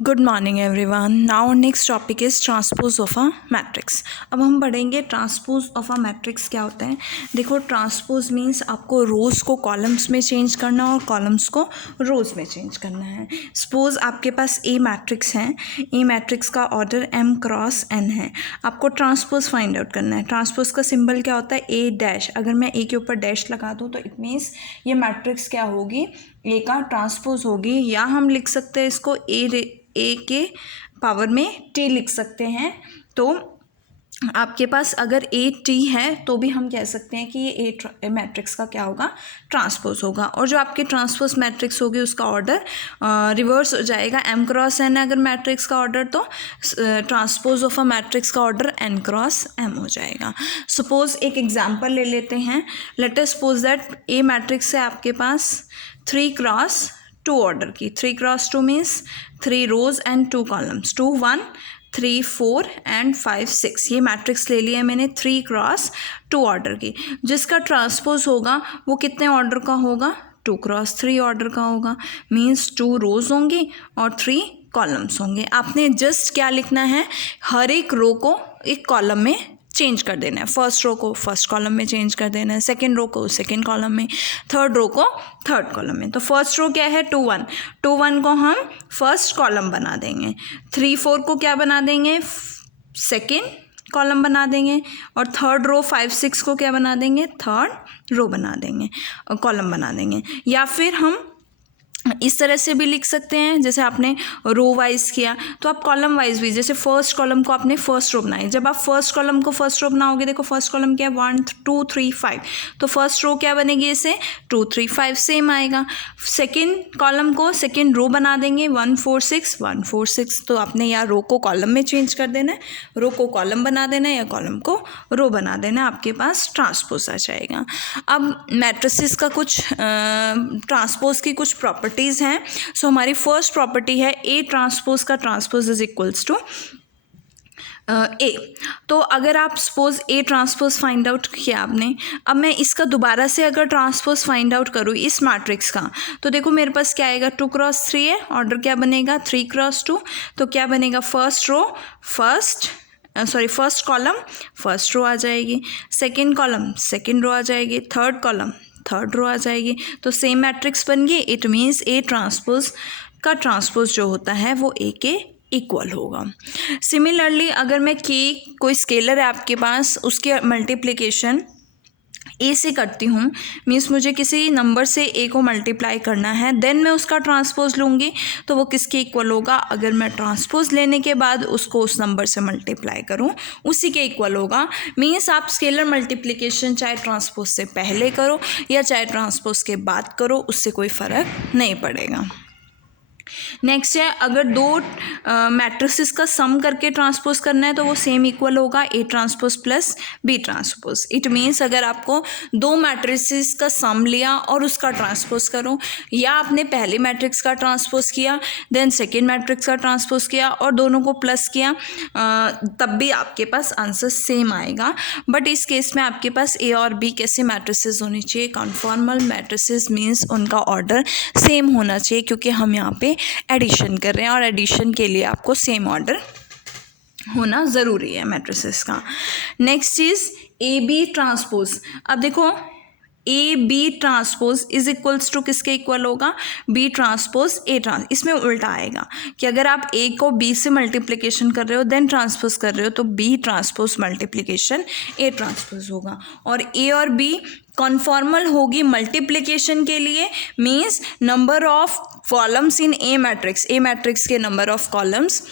Good morning everyone. Now next topic is transpose of a matrix. अब हम पढ़ेंगे transpose of a matrix क्या होता है। देखो, ट्रांसपोज मीन्स आपको रोज़ को कॉलम्स में चेंज करना और कॉलम्स को रोज़ में चेंज करना है। सपोज आपके पास ए मैट्रिक्स है, ए मैट्रिक्स का ऑर्डर m क्रॉस n है। आपको ट्रांसपोज फाइंड आउट करना है। ट्रांसपोज का सिंबल क्या होता है, ए डैश। अगर मैं ए के ऊपर डैश लगा दूँ तो इट मीन्स ये मैट्रिक्स क्या होगी, ए का ट्रांसपोज होगी। या हम लिख सकते हैं इसको ए के पावर में टी लिख सकते हैं। तो आपके पास अगर ए टी है तो भी हम कह सकते हैं कि ये ए मैट्रिक्स का क्या होगा, ट्रांसपोज होगा। और जो आपके ट्रांसपोज मैट्रिक्स होगी उसका ऑर्डर रिवर्स हो जाएगा। एम क्रॉस एन है अगर मैट्रिक्स का ऑर्डर, तो ट्रांसपोज ऑफ अ मैट्रिक्स का ऑर्डर एन क्रॉस एम हो जाएगा। सपोज एक एग्जांपल ले लेते हैं। Let us suppose that A matrix है आपके पास 3 क्रॉस 2 ऑर्डर की। 3 cross 2 means 3 rows and 2 columns, 2 1 3 4 and 5 6। ये मैट्रिक्स ले लिया मैंने 3 क्रॉस 2 ऑर्डर की। जिसका ट्रांसपोज होगा वो कितने ऑर्डर का होगा, 2 क्रॉस 3 ऑर्डर का होगा। मीन्स 2 रोज होंगी और 3 कॉलम्स होंगे। आपने जस्ट क्या लिखना है, हर एक रो को एक कॉलम में चेंज कर देना है। फर्स्ट रो को फर्स्ट कॉलम में चेंज कर देना है, सेकेंड रो को सेकेंड कॉलम में, थर्ड रो को थर्ड कॉलम में। तो फर्स्ट रो क्या है 2 1, 2 1 को हम फर्स्ट कॉलम बना देंगे। 3 4 को क्या बना देंगे, सेकेंड कॉलम बना देंगे। और थर्ड रो 5 6 को क्या बना देंगे, थर्ड रो बना देंगे, कॉलम बना देंगे। या फिर हम इस तरह से भी लिख सकते हैं, जैसे आपने रो वाइज किया तो आप कॉलम वाइज भी, जैसे फर्स्ट कॉलम को आपने फर्स्ट रो बनाई। जब आप फर्स्ट कॉलम को फर्स्ट रो बनाओगे, देखो फर्स्ट कॉलम क्या है 1 2 3 5, तो फर्स्ट रो क्या बनेगी, इसे 2 3 5 सेम आएगा। सेकेंड कॉलम को सेकेंड रो बना देंगे 1 4 6 1 4 6। तो आपने या रो को कॉलम में चेंज कर देना है, रो को कॉलम बना देना है, या कॉलम को रो बना देना है, आपके पास ट्रांसपोज आ जाएगा। अब मैट्रिसेस का कुछ ट्रांसपोज की कुछ प्रॉपर्टीज़ हैं। सो हमारी फर्स्ट प्रॉपर्टी है ए ट्रांसपोज का ट्रांसपोज इज इक्वल्स टू ए। तो अगर आप सपोज ए ट्रांसपोज फाइंड आउट किया आपने, अब मैं इसका दोबारा से अगर ट्रांसपोज फाइंड आउट करूँ इस मैट्रिक्स का, तो देखो मेरे पास क्या आएगा, 2 क्रॉस 3 है, ऑर्डर क्या बनेगा 3 क्रॉस 2। तो क्या बनेगा, first row first column first row आ जाएगी, सेकेंड कॉलम सेकेंड रो आ जाएगी, थर्ड कॉलम थर्ड रो आ जाएगी। तो सेम मैट्रिक्स बन गई। इट मीन्स ए ट्रांसपोज का ट्रांसपोज जो होता है वो ए के इक्वल होगा। सिमिलरली अगर मैं के कोई स्केलर है आपके पास, उसके मल्टीप्लिकेशन ए से करती हूँ, मीन्स मुझे किसी नंबर से ए को मल्टीप्लाई करना है, देन मैं उसका ट्रांसपोज लूँगी तो वो किसके इक्वल होगा, अगर मैं ट्रांसपोज लेने के बाद उसको उस नंबर से मल्टीप्लाई करूँ उसी के इक्वल होगा। मीन्स आप स्केलर मल्टीप्लिकेशन चाहे ट्रांसपोज से पहले करो या चाहे ट्रांसपोज के बाद करो, उससे कोई फ़र्क नहीं पड़ेगा। नेक्स्ट है, अगर दो मैट्रिसेस का सम करके ट्रांसपोज करना है तो वो सेम इक्वल होगा A transpose plus B transpose. It means अगर आपको दो मैट्रिसेस का सम लिया और उसका ट्रांसपोज करो, या आपने पहले मैट्रिक्स का ट्रांसपोज किया देन सेकेंड मैट्रिक्स का ट्रांसपोज किया और दोनों को प्लस किया, तब भी आपके पास आंसर सेम आएगा। बट इस केस में आपके पास ए और बी कैसे मैट्रिसेस होनी चाहिए, कॉन्फॉर्मल मैट्रिसेस मीन्स उनका ऑर्डर सेम होना चाहिए, क्योंकि हम यहाँ पे एडिशन कर रहे हैं और एडिशन के लिए आपको सेम ऑर्डर होना ज़रूरी है मैट्रिसेस का। नेक्स्ट चीज़ ए बी ट्रांसपोज। अब देखो A B transpose is equals to किसके इक्वल होगा, बी ट्रांसपोज ए ट्रांस। इसमें उल्टा आएगा कि अगर आप ए को बी से मल्टीप्लिकेशन कर रहे हो देन ट्रांसपोज कर रहे हो तो B transpose multiplication A transpose होगा। और ए और बी कॉन्फॉर्मल होगी मल्टीप्लिकेशन के लिए, means number of columns in A matrix के number of columns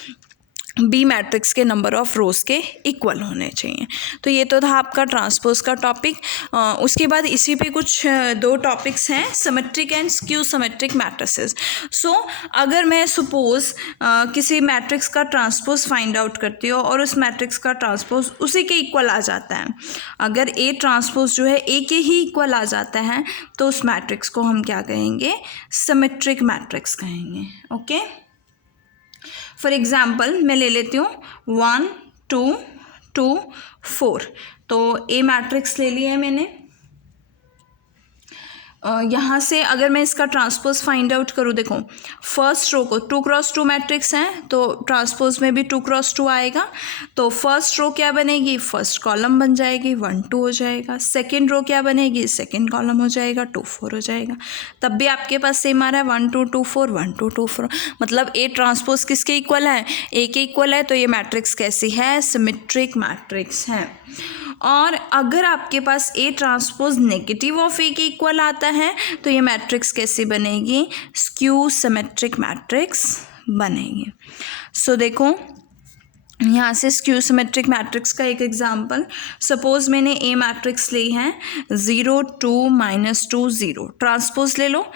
B matrix के नंबर ऑफ रोज के इक्वल होने चाहिए। तो ये तो था आपका ट्रांसपोज का टॉपिक। उसके बाद इसी पे कुछ दो टॉपिक्स हैं, symmetric and skew symmetric matrices. So अगर मैं सपोज किसी मैट्रिक्स का ट्रांसपोज फाइंड आउट करती हूँ और उस मैट्रिक्स का ट्रांसपोज उसी के इक्वल आ जाता है, अगर ए ट्रांसपोज जो है ए के ही इक्वल आ जाता है तो उस मैट्रिक्स को हम क्या कहेंगे, सिमेट्रिक मैट्रिक्स कहेंगे। ओके, फॉर एग्जाम्पल मैं ले लेती हूँ 1 2 2 4। तो ए मैट्रिक्स ले लिया है मैंने। यहाँ से अगर मैं इसका ट्रांसपोज फाइंड आउट करूँ, देखो फर्स्ट रो को 2x2 मैट्रिक्स है तो ट्रांसपोज में भी 2x2 आएगा, तो फर्स्ट रो क्या बनेगी, फर्स्ट कॉलम बन जाएगी, 1 2 हो जाएगा। सेकेंड रो क्या बनेगी, सेकेंड कॉलम हो जाएगा, 2 4 हो जाएगा। तब भी आपके पास सेम आ रहा है 1 2 2 4 1 2 2 4, मतलब ए ट्रांसपोज किसके इक्वल है, ए के इक्वल है। तो ये मैट्रिक्स कैसी है, सिमेट्रिक मैट्रिक्स है। और अगर आपके पास ए ट्रांसपोज नेगेटिव ऑफ ए के इक्वल आता है तो ये मैट्रिक्स कैसी बनेगी, स्क्यू सिमेट्रिक मैट्रिक्स बनेगी। सो देखो यहाँ से स्क्यू सिमेट्रिक मैट्रिक्स का एक एग्जांपल, सपोज मैंने ए मैट्रिक्स ली है 0 2 -2 0, ट्रांसपोज ले लो।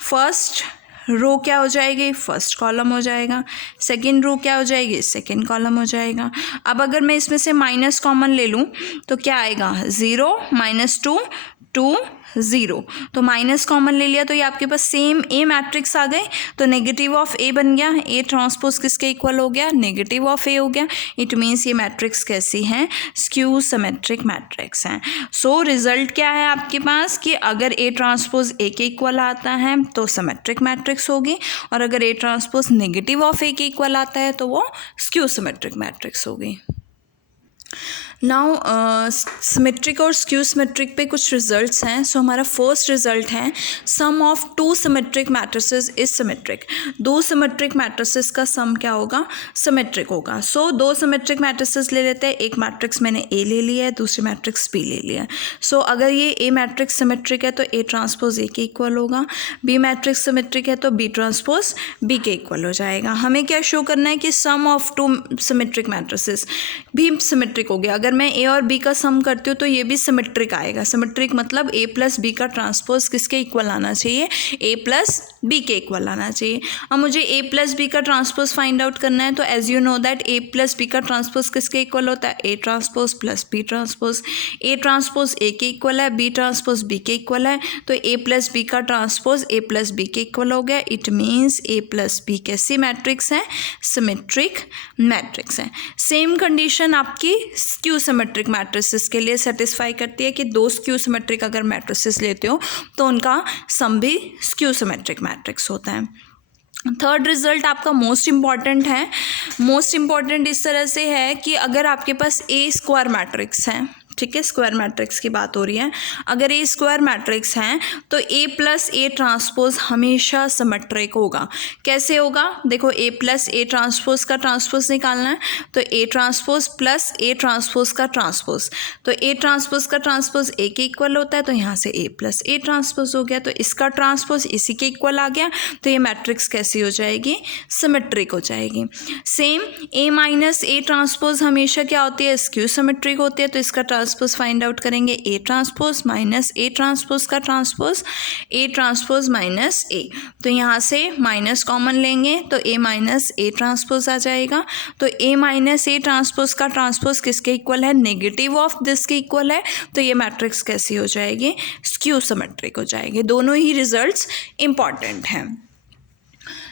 फर्स्ट रो क्या हो जाएगी, फर्स्ट कॉलम हो जाएगा, सेकंड रो क्या हो जाएगी, सेकंड कॉलम हो जाएगा। अब अगर मैं इसमें से माइनस कॉमन ले लूँ तो क्या आएगा, 0 -2 2 0, तो माइनस कॉमन ले लिया तो ये आपके पास सेम ए मैट्रिक्स आ गए, तो नेगेटिव ऑफ ए बन गया, ए ट्रांसपोज किसके इक्वल हो गया, नेगेटिव ऑफ ए हो गया। इट मीन्स ये मैट्रिक्स कैसी हैं, स्क्यू सिमेट्रिक मैट्रिक्स हैं। सो रिजल्ट क्या है आपके पास कि अगर ए ट्रांसपोज ए के इक्वल आता है तो सिमेट्रिक मैट्रिक्स होगी, और अगर A transpose negative of A के इक्वल आता है तो वो स्क्यू सिमेट्रिक मैट्रिक्स होगी। नाउ सिमेट्रिक और स्क्यू सिमेट्रिक पे कुछ रिजल्ट्स हैं। सो हमारा फर्स्ट रिजल्ट है sum of 2 symmetric matrices is symmetric. 2 symmetric matrices का सम क्या होगा, सिमेट्रिक होगा। सो 2 सिमेट्रिक मैट्रिसेस ले लेते हैं, एक मैट्रिक्स मैंने ए ले लिया है, दूसरी मैट्रिक्स बी ले लिया है। सो अगर ये ए मैट्रिक्स सिमेट्रिक है तो ए ट्रांसपोज ए के इक्वल होगा, बी मैट्रिक्स सिमेट्रिक है तो बी ट्रांसपोज बी के इक्वल हो जाएगा। हमें क्या शो करना है कि सम ऑफ 2 सिमेट्रिक मैट्रिसेस भी सिमेट्रिक हो गया। अगर मैं ए और बी का सम करती हूँ तो ये भी सिमेट्रिक आएगा। सिमेट्रिक मतलब ए प्लस बी का ट्रांसपोज किसके इक्वल आना चाहिए, ए प्लस बी के इक्वल आना चाहिए। अब मुझे ए प्लस बी का ट्रांसपोज फाइंड आउट करना है, तो as you know that A plus B का ट्रांसपोज किसके इक्वल होता है, A transpose plus B transpose. A transpose A के इक्वल है, बी ट्रांसपोज बी के इक्वल है, तो ए प्लस बी का ट्रांसपोज ए प्लस बी के इक्वल हो गया। It means A plus B कैसी मैट्रिक्स है, सिमेट्रिक मैट्रिक्स है। सेम कंडीशन आपकी स्क्यू सिमेट्रिक मैट्रिसेस के लिए सेटिस्फाई करती है कि 2 स्क्यू सिमेट्रिक अगर मैट्रिसेस लेते हो तो उनका सम भी स्क्यू सिमेट्रिक मैट्रिक्स होता है। थर्ड रिजल्ट आपका मोस्ट इम्पॉर्टेंट है। मोस्ट इम्पॉर्टेंट इस तरह से है कि अगर आपके पास ए स्क्वायर मैट्रिक्स है, ठीक है, स्क्वायर मैट्रिक्स की बात हो रही है, अगर ए स्क्वायर मैट्रिक्स हैं तो ए प्लस ए ट्रांसपोज हमेशा सिमेट्रिक होगा। कैसे होगा, देखो ए प्लस ए ट्रांसपोज का ट्रांसपोज निकालना है, तो ए ट्रांसपोज प्लस ए ट्रांसपोज का ट्रांसपोज, तो ए ट्रांसपोज का ट्रांसपोज ए के इक्वल होता है, तो यहाँ से ए प्लस ए ट्रांसपोज हो गया, तो इसका ट्रांसपोज इसी के इक्वल आ गया, तो ये मैट्रिक्स कैसी हो जाएगी, सिमेट्रिक हो जाएगी। Same A minus A transpose हमेशा क्या होती है, स्क्यू सिमेट्रिक होती है, तो इसका ट्रांसपोज फाइंड आउट करेंगे, A transpose minus A transpose का ट्रांसपोज, ए ट्रांसपोज माइनस ए, तो यहाँ से माइनस कॉमन लेंगे तो ए माइनस ए ट्रांसपोज आ जाएगा, तो ए माइनस ए ट्रांसपोज का ट्रांसपोज किसके इक्वल है, नेगेटिव ऑफ दिस के इक्वल है, तो ये मैट्रिक्स कैसी हो जाएगी, स्क्यू सिमेट्रिक हो जाएगी। दोनों ही रिजल्ट्स इंपॉर्टेंट हैं।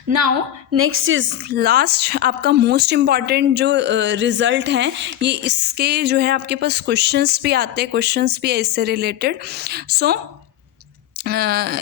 नाउ नेक्स्ट इज लास्ट आपका मोस्ट इम्पॉर्टेंट जो रिज़ल्ट हैं, ये इसके जो है आपके पास क्वेश्चंस भी आते हैं, क्वेश्चंस भी है इससे रिलेटेड। सो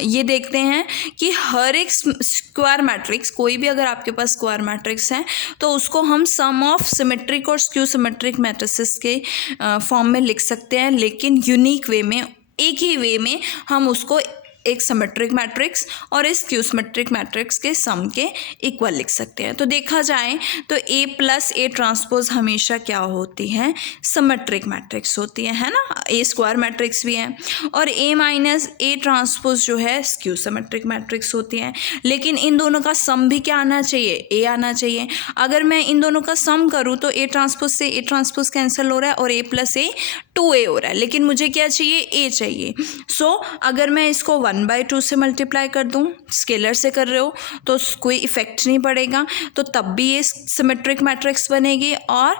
ये देखते हैं कि हर एक स्क्वायर मैट्रिक्स, कोई भी अगर आपके पास स्क्वायर मैट्रिक्स है तो उसको हम सम ऑफ सिमेट्रिक और स्क्यू सिमेट्रिक मैट्रिसेस के फॉर्म में लिख सकते हैं, लेकिन यूनिक वे में, एक ही वे में हम उसको एक सिमेट्रिक मैट्रिक्स और एक स्क्यू सिमेट्रिक मैट्रिक्स के सम के इक्वल लिख सकते हैं। तो देखा जाए तो ए प्लस ए ट्रांसपोज हमेशा क्या होती है, सिमेट्रिक मैट्रिक्स होती है ना, ए स्क्वायर मैट्रिक्स भी है, और ए माइनस ए ट्रांसपोज जो है स्क्यू सिमेट्रिक मैट्रिक्स होती है। लेकिन इन दोनों का सम भी क्या आना चाहिए, ए आना चाहिए। अगर मैं इन दोनों का सम करूँ तो ए ट्रांसपोज से ए ट्रांसपोज कैंसिल हो रहा है और ए प्लस ए 2a हो रहा है, लेकिन मुझे क्या चाहिए, ए चाहिए। सो अगर मैं इसको 1/2 से मल्टीप्लाई कर दूं, स्केलर से कर रहे हो तो कोई इफेक्ट नहीं पड़ेगा, तो तब भी ये सिमेट्रिक मैट्रिक्स बनेगी और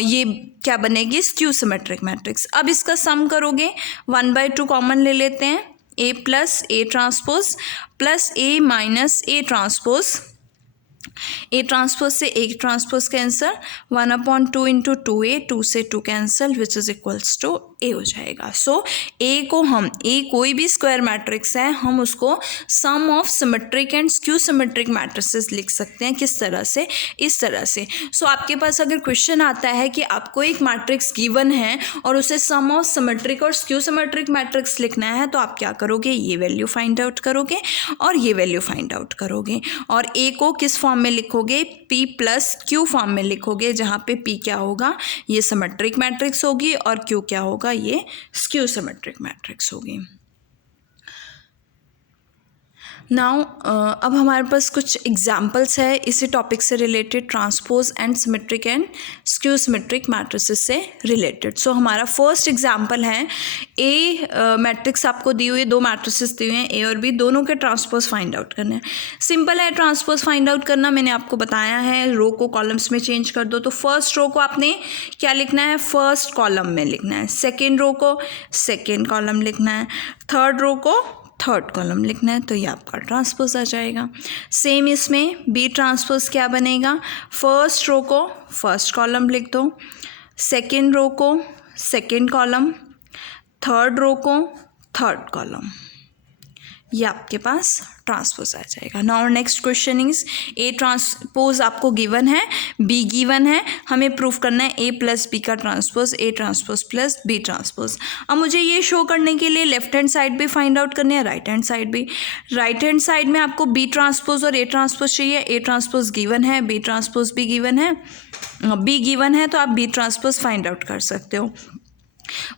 ये क्या बनेगी, स्क्यू सिमेट्रिक मैट्रिक्स। अब इसका सम करोगे 1/2 कॉमन ले लेते हैं, A plus A transpose plus A minus A transpose A transpose से A transpose cancel, 1/2 into 2a, 2 से 2 cancel which is equals to A हो जाएगा. सो ए को हम ए कोई भी स्क्वायर मैट्रिक्स है हम उसको sum of symmetric and skew symmetric matrices लिख सकते हैं. किस तरह से? इस तरह से. सो आपके पास अगर क्वेश्चन आता है कि आपको एक मैट्रिक्स गिवन है और उसे सम ऑफ सिमेट्रिक और स्क्यू सिमेट्रिक मैट्रिक्स लिखना है तो आप क्या करोगे? ये वैल्यू फाइंड आउट करोगे और ये वैल्यू फाइंड आउट करोगे और ए को किस फॉर्म में लिखोगे? P प्लस Q फॉर्म में लिखोगे, जहाँ पे P क्या होगा? ये सिमेट्रिक मैट्रिक्स होगी और Q क्या होगा? ये स्क्यू सिमेट्रिक मैट्रिक्स होगी. नाउ अब हमारे पास कुछ एग्जाम्पल्स है इसी टॉपिक से related, transpose and symmetric and skew symmetric matrices से रिलेटेड. सो हमारा फर्स्ट एग्जाम्पल है ए मैट्रिक्स आपको दी हुई है, दो मैट्रिसेस दी हुई हैं ए और बी, दोनों के ट्रांसपोज फाइंड आउट करने हैं. सिंपल है ट्रांसपोज फाइंड आउट करना, मैंने आपको बताया है. रो को कॉलम्स में चेंज कर दो. तो फर्स्ट रो को आपने क्या लिखना है? फर्स्ट कॉलम में लिखना है. सेकेंड रो को सेकेंड कॉलम लिखना है. थर्ड रो को थर्ड कॉलम लिखना है. तो ये आपका ट्रांसपोज आ जाएगा. सेम इसमें बी ट्रांसपोज क्या बनेगा? फर्स्ट रो को फर्स्ट कॉलम लिख दो, सेकेंड रो को सेकेंड कॉलम, थर्ड रो को थर्ड कॉलम. ये आपके पास ट्रांसपोज आ जाएगा. Now next question is A transpose आपको गिवन है, बी गिवन है, हमें प्रूफ करना है ए प्लस बी का transpose, A transpose plus B transpose. अब मुझे ये शो करने के लिए लेफ्ट हैंड साइड भी फाइंड आउट करनी है, राइट हैंड साइड भी. राइट हैंड साइड में आपको बी ट्रांसपोज और ए ट्रांसपोज चाहिए. ए ट्रांसपोज गिवन है, बी ट्रांसपोज भी गिवन है. बी गिवन है तो आप बी ट्रांसपोज फाइंड आउट कर सकते हो.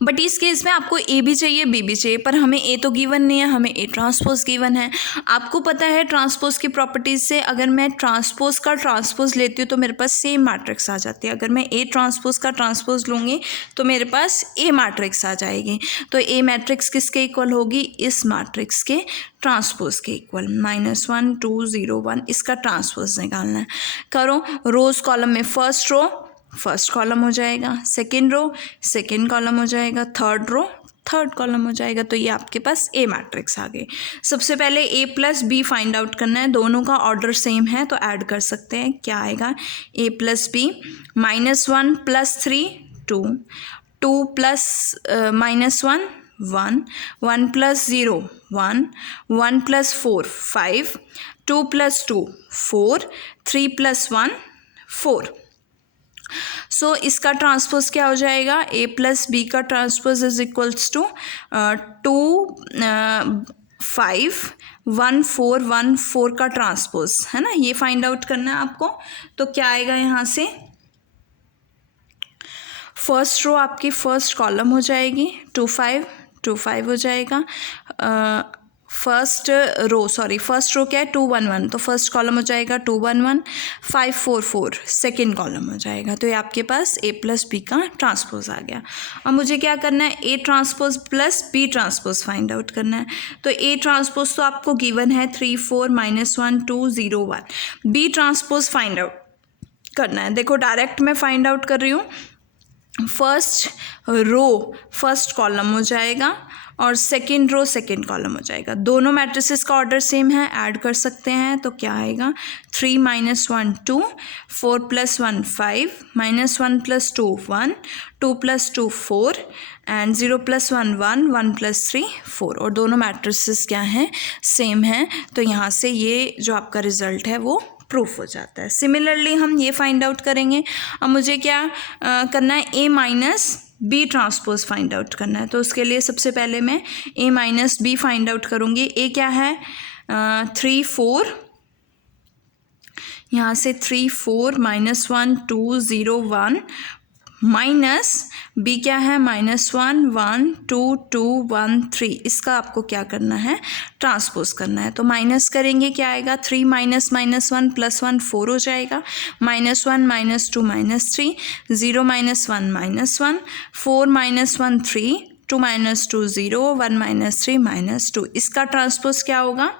बट इस केस में आपको ए भी चाहिए बी भी चाहिए, पर हमें ए तो गिवन नहीं है, हमें ए ट्रांसपोज गिवन है. आपको पता है ट्रांसपोज की प्रॉपर्टीज से अगर मैं ट्रांसपोज का ट्रांसपोज लेती हूँ तो मेरे पास सेम मैट्रिक्स आ जाती है. अगर मैं ए ट्रांसपोज का ट्रांसपोज लूँगी तो मेरे पास ए मैट्रिक्स आ जाएगी. तो ए मैट्रिक्स किसके इक्वल होगी? इस मैट्रिक्स के ट्रांसपोज के इक्वल. -1 2 0 1 इसका ट्रांसपोज निकालना है. करो. रोज कॉलम में फर्स्ट रो फर्स्ट कॉलम हो जाएगा, सेकेंड रो सेकेंड कॉलम हो जाएगा, थर्ड रो थर्ड कॉलम हो जाएगा. तो ये आपके पास ए मैट्रिक्स आ गई. सबसे पहले ए प्लस बी फाइंड आउट करना है. दोनों का ऑर्डर सेम है तो ऐड कर सकते हैं. क्या आएगा? A plus B, -1 plus 3 2, 2 plus -1 1, 1 plus 0 1, 1 plus 4 5, 2 plus 2 4, 3 plus 1 4. So इसका ट्रांसपोज क्या हो जाएगा? ए प्लस बी का ट्रांसपोज इज इक्वल्स टू 2 5 1 4 1 4 का ट्रांसपोज है ना. ये फाइंड आउट करना है आपको. तो क्या आएगा यहाँ से? फर्स्ट रो आपकी फर्स्ट कॉलम हो जाएगी, 2 5 2 5 हो जाएगा. फर्स्ट रो क्या है? 2 1 1, तो फर्स्ट कॉलम हो जाएगा 2 1 1, 5 4 4 सेकेंड कॉलम हो जाएगा. तो ये आपके पास ए प्लस बी का ट्रांसपोज आ गया. अब मुझे क्या करना है? A transpose plus B transpose find out करना है. तो ए ट्रांसपोज तो आपको गिवन है 3 4 -1 2 0 1. बी ट्रांसपोज फाइंड आउट करना है. देखो डायरेक्ट मैं फाइंड आउट कर रही हूँ. फर्स्ट रो फर्स्ट कॉलम हो जाएगा और सेकेंड रो सेकेंड कॉलम हो जाएगा. दोनों मैट्रिसेस का ऑर्डर सेम है, ऐड कर सकते हैं. तो क्या आएगा? 3 -1 2, 4 + 1 5, -1 + 2 1, 2 + 2 4 एंड 0 + 1 1, 1 + 3 4. और दोनों मैट्रिसेस क्या हैं? सेम हैं. तो यहाँ से ये जो आपका रिजल्ट है वो प्रूफ हो जाता है. सिमिलरली हम ये फाइंड आउट करेंगे. अब मुझे क्या करना है? A minus B transpose find out करना है. तो उसके लिए सबसे पहले मैं A minus B find out करूँगी. ए क्या है? 3 4, यहाँ से 3 4 -1 2 0 1 माइनस बी क्या है? -1 1 2 2 1 3. इसका आपको क्या करना है? ट्रांसपोज करना है. तो माइनस करेंगे क्या आएगा? 3 -1 + 1 4 हो जाएगा. -1 -2 -3, 0 -1 -1, 4 -1 3, 2 -2 0, 1 -3 -2. इसका ट्रांसपोज क्या होगा?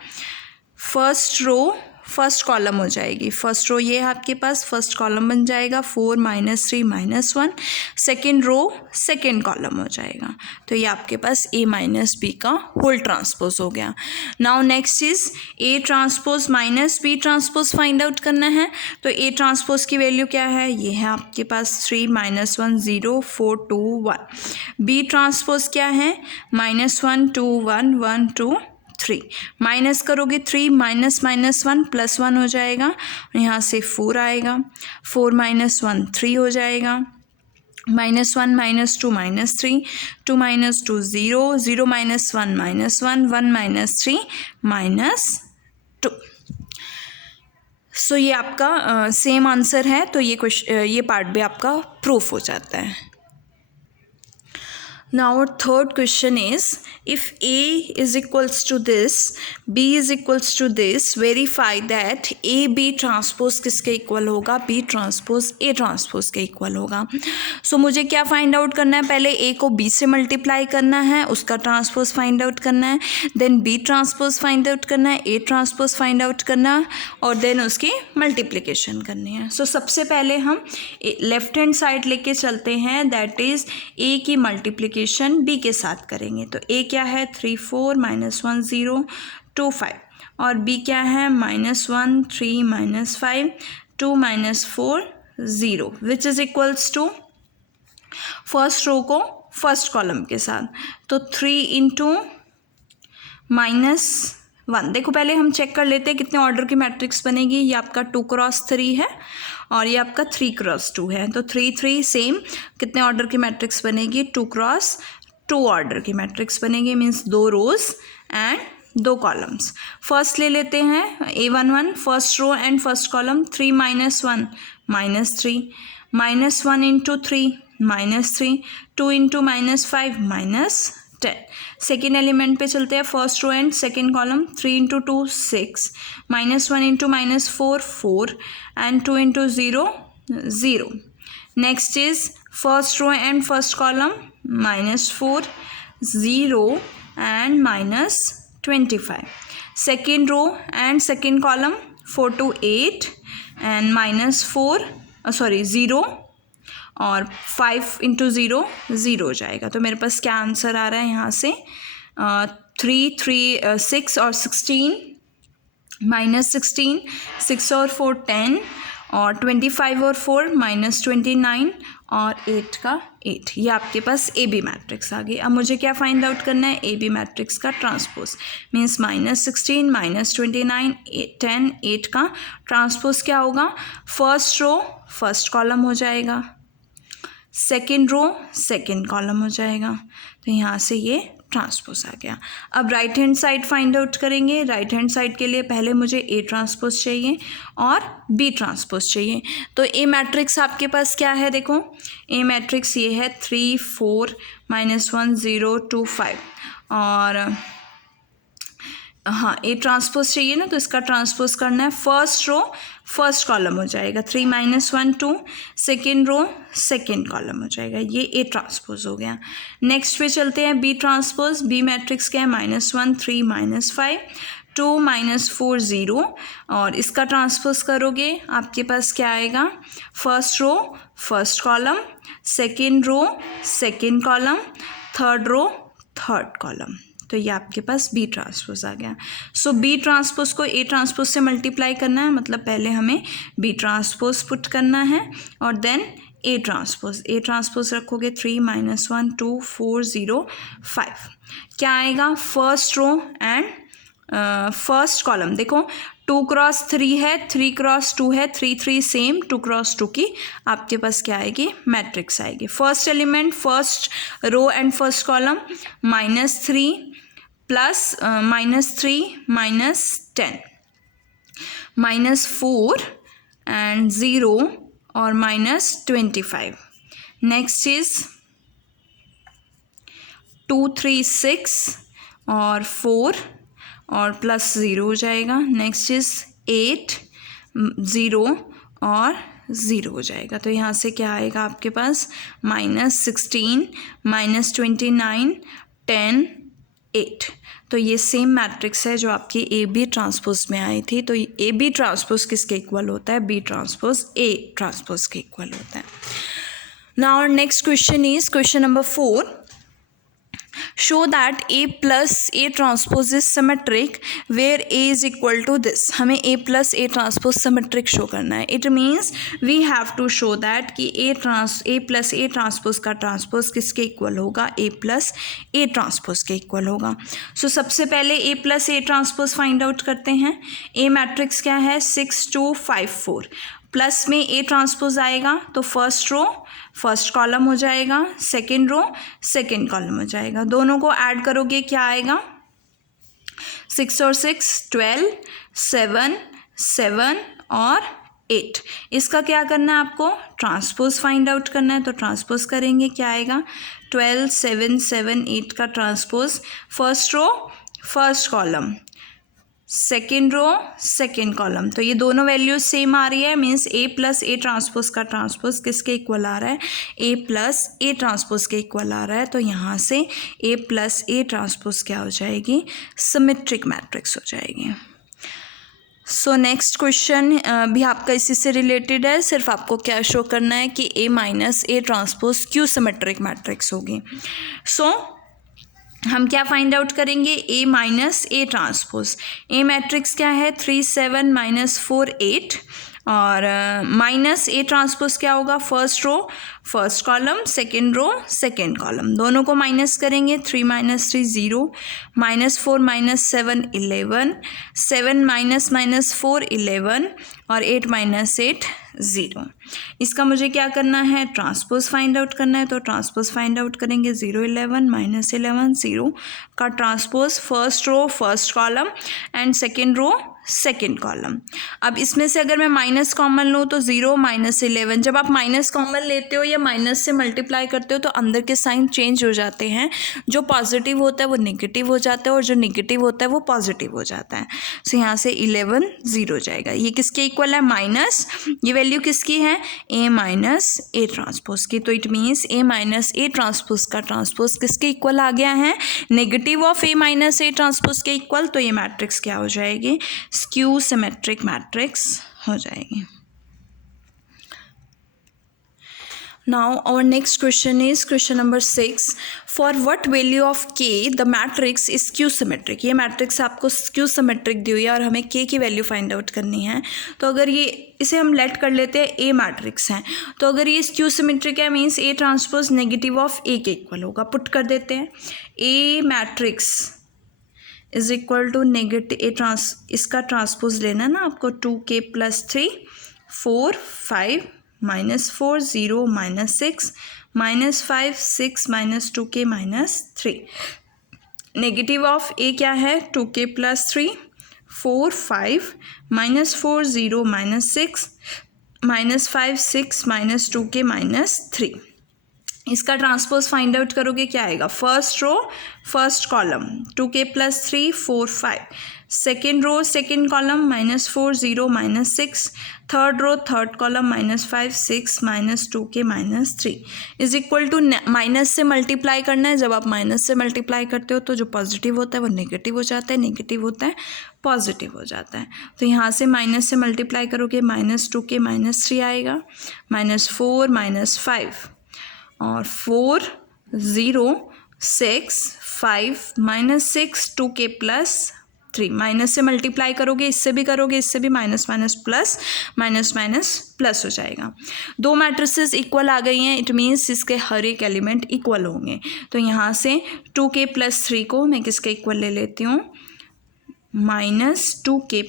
फर्स्ट रो फर्स्ट कॉलम हो जाएगी, फर्स्ट रो ये है आपके पास, फर्स्ट कॉलम बन जाएगा 4 - 3 - 1, सेकेंड रो सेकेंड कॉलम हो जाएगा। तो ये आपके पास A - B का होल ट्रांसपोज हो गया। Now next is A transpose minus B transpose find out करना है। तो A ट्रांसपोज की वैल्यू क्या है, ये है आपके पास 3 - 1 0 4 2 1। B ट्रांसपोज क्या है, -1 2 1 1 2 3। माइनस करोगे 3 माइनस -1 +1 हो जाएगा, यहाँ से 4 आएगा, 4 - 1 3 हो जाएगा, -1 -2 -3, 2 - 2 0 0 - 1 -1 1 - 3 -2। सो ये आपका सेम आंसर है। तो ये पार्ट भी आपका प्रूफ हो जाता है। Now our third question is, if A is equals to this, B is equals to this, verify that A B transpose किसके इक्वल होगा, B ट्रांसपोज A ट्रांसपोज के इक्वल होगा। सो मुझे क्या फाइंड आउट करना है, पहले A को B से मल्टीप्लाई करना है, उसका ट्रांसपोज फाइंड आउट करना है, then B transpose find out करना है, A ट्रांसपोज फाइंड आउट करना है, और देन उसकी मल्टीप्लिकेशन करनी है। सो सबसे पहले हम लेफ्ट हैंड साइड लेके चलते हैं, दैट इज़ A की मल्टीप्लिकेशन B के साथ करेंगे। तो A क्या है, 3 4 - 1 0 2 5, और B क्या है, -1 3 - 5 2 - 4 0, which is equals to first row को फर्स्ट कॉलम के साथ। तो 3 × -1, देखो पहले हम चेक कर लेते हैं कितने ऑर्डर की मैट्रिक्स बनेगी। ये आपका 2 × 3 है और ये आपका 3 × 2 है। तो 3 3 सेम, कितने ऑर्डर की मैट्रिक्स बनेगी, 2 × 2 ऑर्डर की मैट्रिक्स बनेगी, means 2 rows and 2 columns. First ले लेते हैं A11, first row and first column, 3 - 1 -3, -1 × 3 -3, 2 × -5 -10। Second element पे चलते हैं, first row and second column, 3 × 2 6, -1 × -4 4, and 2 × 0 0। Next is first row and first column, -4 0 and -25। Second row and second column, 4 to 8 and -4 0, और 5 × 0 0 हो जाएगा। तो मेरे पास क्या आंसर आ रहा है यहाँ से, 3 3 6 और 16 -16, 6 और 4 10, और 25 और 4 -29, और 8 का 8। ये आपके पास ए बी मैट्रिक्स आ गई। अब मुझे क्या फाइंड आउट करना है, ए बी मैट्रिक्स का ट्रांसपोज, मीन्स -16 -29 10 8 का ट्रांसपोज क्या होगा, फर्स्ट रो फर्स्ट कॉलम हो जाएगा, सेकेंड रो सेकेंड कॉलम हो जाएगा। तो यहाँ से ये ट्रांसपोज आ गया। अब right hand side find out करेंगे। राइट हैंड साइड के लिए पहले मुझे ए ट्रांसपोज चाहिए और बी ट्रांसपोज चाहिए। तो ए मैट्रिक्स आपके पास क्या है, देखो ए मैट्रिक्स ये है 3 4 -1 0 2 5, और हाँ ए ट्रांसपोज चाहिए ना, तो इसका ट्रांसपोज करना है, फर्स्ट रो फर्स्ट कॉलम हो जाएगा, 3 - 1 2, सेकेंड रो सेकेंड कॉलम हो जाएगा, ये ए ट्रांसपोज हो गया। नेक्स्ट पे चलते हैं बी ट्रांसपोज। बी मैट्रिक्स क्या है, -1 3 -5 2 -4 0, और इसका ट्रांसपोज करोगे आपके पास क्या आएगा, first row first column, second row second column, third row third column. तो ये आपके पास बी ट्रांसपोज आ गया। सो बी ट्रांसपोज को ए ट्रांसपोज से मल्टीप्लाई करना है, मतलब पहले हमें बी ट्रांसपोज पुट करना है और देन ए ट्रांसपोज रखोगे, 3 - 1 2 4 0 5। क्या आएगा, first row and first column, देखो 2 × 3 है, 3 × 2 है, 3 3 सेम, 2 × 2 की आपके पास क्या आएगी, मैट्रिक्स आएगी। First element first row and first column, -3 plus -3 -10, -4 and 0 और -25। नेक्स्ट इज 2 3 6 और 4 और +0 हो जाएगा। नेक्स्ट इज 8 0 और 0 हो जाएगा। तो यहाँ से क्या आएगा आपके पास, -16 -29 10 8। तो ये सेम मैट्रिक्स है जो आपकी ए बी ट्रांसपोज में आई थी। तो ए बी ट्रांसपोज किसके इक्वल होता है? बी ट्रांसपोज ए ट्रांसपोज के इक्वल होता है। Now our next question is question number 4. Show that A plus A transpose is symmetric where A is equal to this. हमें A plus A transpose symmetric show करना है. It means we have to show that कि A plus A transpose का transpose किसके equal होगा? A plus A transpose के equal होगा. So सबसे पहले A plus A transpose find out करते हैं. A मैट्रिक्स क्या है? 6 2 5 4. प्लस में A ट्रांसपोज आएगा तो फर्स्ट रो फर्स्ट कॉलम हो जाएगा, सेकेंड रो सेकेंड कॉलम हो जाएगा. दोनों को ऐड करोगे क्या आएगा? 6 और 6 12, 7 7 और 8. इसका क्या करना है आपको? ट्रांसपोज फाइंड आउट करना है. तो ट्रांसपोज करेंगे क्या आएगा? 12 7 7 8 का transpose first row first column second row second column. तो ये दोनों वैल्यूज सेम आ रही है. Means A plus A transpose का ट्रांसपोज किसके इक्वल आ रहा है? ए प्लस ए ट्रांसपोज के इक्वल आ रहा है. तो यहाँ से ए प्लस ए ट्रांसपोज क्या हो जाएगी? सिमेट्रिक मैट्रिक्स हो जाएगी. सो नेक्स्ट क्वेश्चन भी आपका इसी से रिलेटेड है. सिर्फ आपको क्या शो करना है कि ए माइनस ए ट्रांसपोज क्यों सिमेट्रिक मैट्रिक्स होगी. सो हम क्या फाइंड आउट करेंगे? A minus A transpose. A matrix क्या है? 3 7 -4 8 और माइनस ए ट्रांसपोज क्या होगा? First row first column second row second column. दोनों को माइनस करेंगे. 3 - 3 0, -4 - 7 11, 7 - 4 11 और 8 - 8 0. इसका मुझे क्या करना है? ट्रांसपोज फाइंड आउट करना है. तो ट्रांसपोज फाइंड आउट करेंगे. 0 11 -11 0 का transpose first row first column and second row second column. अब इसमें से अगर मैं माइनस कॉमन लूँ तो 0 -11. जब आप माइनस कॉमन लेते हो या माइनस से मल्टीप्लाई करते हो तो अंदर के साइन चेंज हो जाते हैं. जो पॉजिटिव होता है वो नेगेटिव हो जाता है और जो नेगेटिव होता है वो पॉजिटिव हो जाता है. सो यहाँ से 11 0 जाएगा. ये किसके इक्वल है? माइनस. ये वैल्यू किसकी है? ए माइनस ए ट्रांसपोज की. तो it means A minus A transpose का ट्रांसपोज किसके इक्वल आ गया है? Negative of A minus A transpose के इक्वल. तो ये मैट्रिक्स क्या हो जाएगी? स्क्यू सिमेट्रिक मैट्रिक्स हो जाएगी. Now our next question is question number 6. For what value of k the matrix is skew symmetric? ये मैट्रिक्स आपको स्क्यू सिमेट्रिक दी हुई है और हमें k की वैल्यू फाइंड आउट करनी है. तो अगर ये इसे हम लेट कर लेते हैं ए मैट्रिक्स है. तो अगर ये स्क्यू सिमेट्रिक है means A transpose negative of A के इक्वल होगा. पुट कर देते हैं. A matrix is equal to negative इसका ट्रांसपोज लेना ना आपको. 2k + 3 4 5 -4 0 -6 -5 6 -2k -3. नेगेटिव ऑफ ए क्या है? 2k + 3 4 5 -4 0 -6 -5 6 -2k -3. इसका ट्रांसपोज फाइंड आउट करोगे क्या आएगा? First row first column 2k + 3 4 5. Second row second column -4 0 -6. Third row third column -5 6 -2k -3 is equal to minus से मल्टीप्लाई करना है. जब आप माइनस से मल्टीप्लाई करते हो तो जो पॉजिटिव होता है वो नेगेटिव हो जाता है, नेगेटिव होता है पॉजिटिव हो जाता है. तो यहाँ से माइनस से मल्टीप्लाई करोगे -2k -3 आएगा. -4 -5 और 4 0 6 5 -6 2k + 3. माइनस से मल्टीप्लाई करोगे इससे भी करोगे इससे भी minus minus plus minus minus plus हो जाएगा. दो मैट्रिसेस इक्वल आ गई हैं. इट मीन्स इसके हर एक एलिमेंट इक्वल होंगे. तो यहाँ से 2k + 3 को मैं किसके इक्वल ले लेती हूँ? -2k -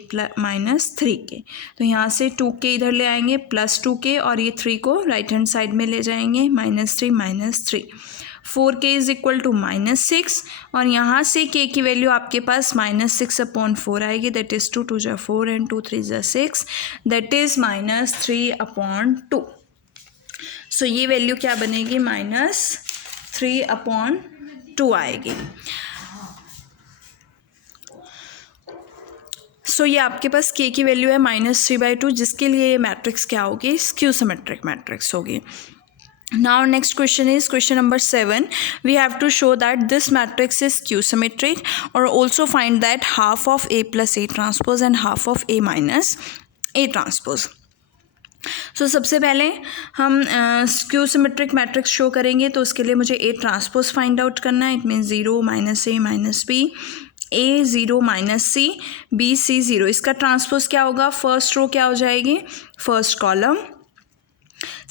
3k. तो यहाँ से 2k इधर ले आएंगे +2k और ये 3 को राइट हैंड साइड में ले जाएंगे. -3 -3 4k इज इक्वल टू -6 और यहाँ से k की वैल्यू आपके पास -6/4 आएगी. That is 2 2 = 4 and 2 3 = 6. That is -3/2. सो ये वैल्यू क्या बनेगी? -3/2 आएगी. सो ये आपके पास k की वैल्यू है -3/2 जिसके लिए ये मैट्रिक्स क्या होगी? स्क्यू सिमेट्रिक मैट्रिक्स होगी. Now next question is question number 7. We have to show that this matrix is Q symmetric, or also find that half of A plus A transpose and half of A minus A transpose. सो सबसे पहले हम Q symmetric matrix show करेंगे, तो उसके लिए मुझे ए transpose find out करना है. It mean 0 minus A minus B, A 0 minus C, B C 0. इसका ट्रांसपोज क्या होगा? फर्स्ट रो क्या हो जाएगी? First column,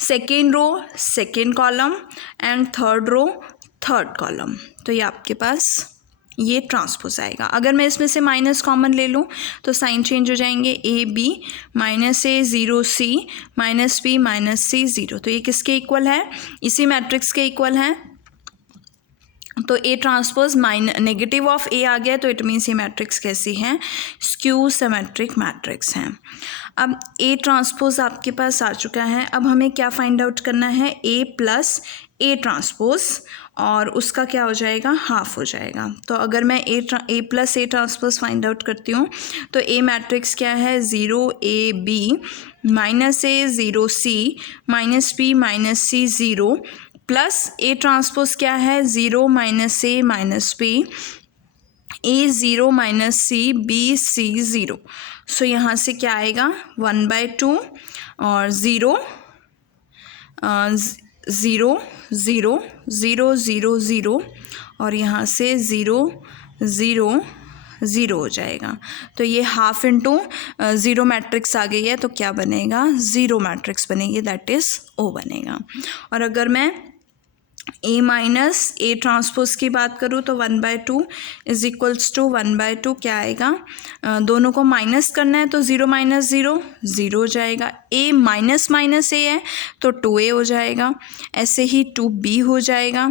second row second column and third row third column. तो ये आपके पास ये ट्रांसपोज आएगा. अगर मैं इसमें से माइनस कॉमन ले लूँ तो साइन चेंज हो जाएंगे. A B minus A 0 C minus B minus C 0. तो ये किसके इक्वल है? इसी मैट्रिक्स के इक्वल है. तो ए ट्रांसपोज नेगेटिव ऑफ ए आ गया, तो इट मीन्स ये मैट्रिक्स कैसी है? स्क्यू सिमेट्रिक मैट्रिक्स है. अब ए ट्रांसपोज आपके पास आ चुका है. अब हमें क्या फाइंड आउट करना है? ए प्लस ए ट्रांसपोज, और उसका क्या हो जाएगा? हाफ हो जाएगा. तो अगर मैं A plus A transpose find out करती हूँ तो ए मैट्रिक्स क्या है? 0 A B minus A 0 C minus B minus C 0 plus A transpose क्या है? 0 minus A minus B, A 0 minus C, B C 0. So यहाँ से क्या आएगा? 1/2 और 0 0 0 0 0 0 और यहाँ से 0 0 0 हो जाएगा. तो ये हाफ इंटू 0 मैट्रिक्स आ गई है, तो क्या बनेगा? 0 मैट्रिक्स बनेगी, दैट इज़ ओ बनेगा. और अगर मैं ए माइनस ए ट्रांसपोज की बात करूँ तो 1/2 इज इक्वल्स टू 1/2 क्या आएगा? दोनों को माइनस करना है तो 0 माइनस 0 0 हो जाएगा. ए माइनस माइनस ए है तो 2a हो जाएगा. ऐसे ही 2b हो जाएगा.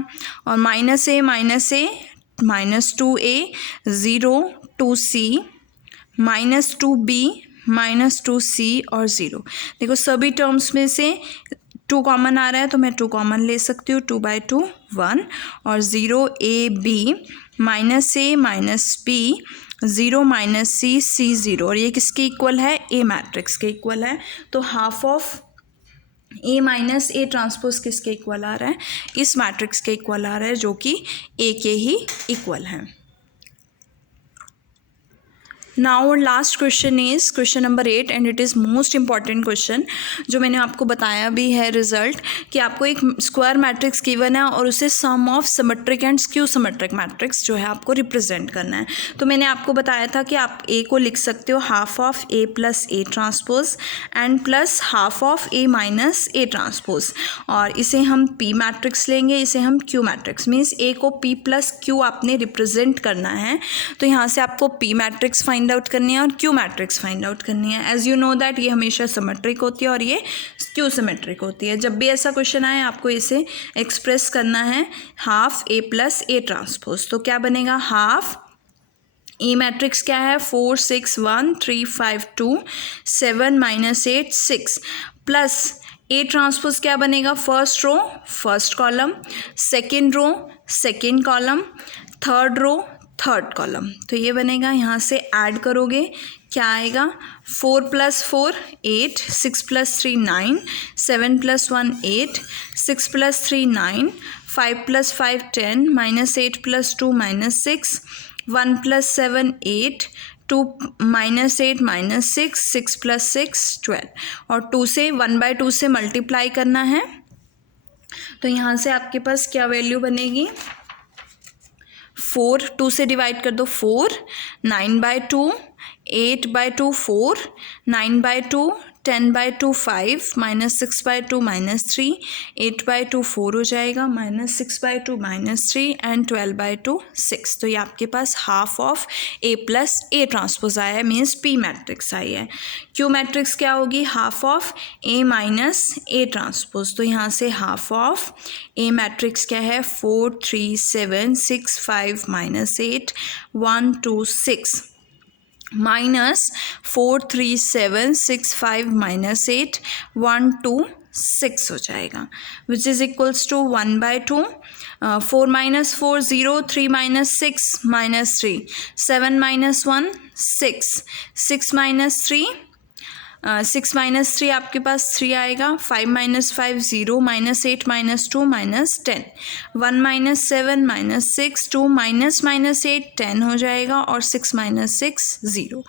और minus A minus 2a 0 2c minus 2b minus 2c और 0. देखो सभी टर्म्स में से 2 कॉमन आ रहा है तो मैं 2 कॉमन ले सकती हूँ. 2/2 1 और 0 A B minus A minus B 0 minus C C 0. और ये किसके इक्वल है? ए मैट्रिक्स के इक्वल है. तो half of A minus A transpose किसके इक्वल आ रहा है? इस मैट्रिक्स के इक्वल आ रहा है, जो कि ए के ही इक्वल है. Now last question is question number 8 and it is most important question, जो मैंने आपको बताया भी है रिजल्ट, कि आपको एक स्क्वायर मैट्रिक्स गिवन है और उसे sum of symmetric and skew symmetric matrix जो है आपको रिप्रेजेंट करना है. तो मैंने आपको बताया था कि आप ए को लिख सकते हो half of A plus A transpose and plus half of A minus A transpose, और इसे हम पी मैट्रिक्स लेंगे, इसे हम क्यू मैट्रिक्स, मीन्स ए को पी प्लस क्यू आपने रिप्रेजेंट करना है. तो यहाँ से आपको पी मैट्रिक्स फाइंड आउट करनी है और क्यू मैट्रिक्स फाइंड आउट करनी है. एज यू नो दैट ये हमेशा सिमेट्रिक होती है और ये क्यू सिमेट्रिक होती है. जब भी ऐसा क्वेश्चन आए आपको इसे एक्सप्रेस करना है half A plus A transpose. तो क्या बनेगा? हाफ ए मैट्रिक्स क्या है? 4 6 1 3 5 2 7 माइनस 8 6 प्लस ए ट्रांसपोज क्या बनेगा? First row first column, second row second column, third row third column. तो ये बनेगा. यहाँ से ऐड करोगे क्या आएगा? 4 + 4 8 6 + 3 9 7 + 1 8 6 + 3 9 5 + 5 10 -8 + 2 -6 1 + 7 8 2 -8 -6 6 + 6 12. और 2 से 1/2 से मल्टीप्लाई करना है. तो यहाँ से आपके पास क्या वैल्यू बनेगी? 4 2 से डिवाइड कर दो 4 9/2 8/2 4 9/2 10/2 5 -6/2 -3 8/2 4 हो जाएगा -6/2 -3 एंड 12/2 6. तो ये आपके पास half of A plus A transpose आया है, मीन्स पी मैट्रिक्स आई है. क्यू मैट्रिक्स क्या होगी? Half of A minus A transpose. तो यहाँ से हाफ ऑफ ए मैट्रिक्स क्या है? 4 3 7 6 5 -8 1 2 6 माइनस 4 3 7 6 5 -8 1 2 6 हो जाएगा, विच इज़ इक्वल्स टू 1/2 4 - 4 0 3 - 6 -3 7 - 1 6 6 - 3 6 माइनस 3 आपके पास 3 आएगा, 5 minus 5 0, minus 8 minus 2 minus 10, 1 minus 7 minus 6, 2 minus minus 8 10 हो जाएगा, और 6 माइनस 6 0।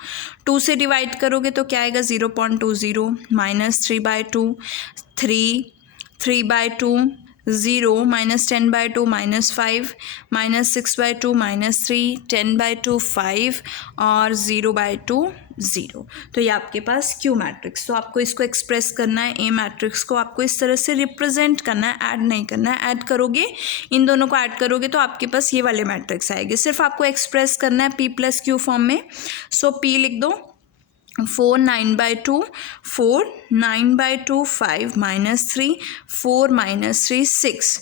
2 से डिवाइड करोगे तो क्या आएगा 0.20, minus 3/2 3, 3/2 0, minus 10/2 minus 5, minus 6/2 minus 3, 10/2 5, और 0/2 0। तो ये आपके पास क्यू मैट्रिक्स। तो आपको इसको एक्सप्रेस करना है, ए मैट्रिक्स को आपको इस तरह से रिप्रेजेंट करना है, ऐड नहीं करना है। ऐड करोगे, इन दोनों को ऐड करोगे तो आपके पास ये वाले मैट्रिक्स आएंगे। सिर्फ आपको एक्सप्रेस करना है पी प्लस क्यू फॉर्म में। सो पी लिख दो, 4 9/2 4, 9/2 5 minus 3, 4 minus 3 6,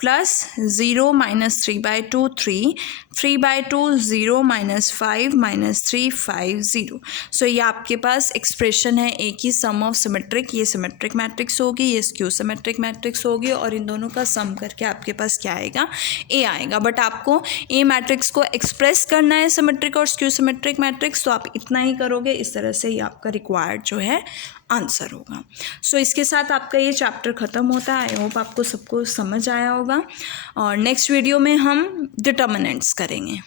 plus 0 minus 3/2 3, 3/2 0 minus 5 minus 3 5 0। सो ये आपके पास एक्सप्रेशन है ए की सम ऑफ सिमेट्रिक। ये सिमेट्रिक मैट्रिक्स होगी, ये स्क्यू सिमेट्रिक मैट्रिक्स होगी, और इन दोनों का सम करके आपके पास क्या आएगा, ए आएगा। बट आपको ए मैट्रिक्स को एक्सप्रेस करना है सिमेट्रिक और स्क्यू सिमेट्रिक मैट्रिक्स, तो आप इतना ही करोगे। इस तरह से ये आपका रिक्वायर्ड जो है आंसर होगा। सो इसके साथ आपका ये चैप्टर ख़त्म होता है। आई होप आपको सबको समझ आया होगा, और नेक्स्ट वीडियो में हम डिटर्मिनेंट्स करेंगे।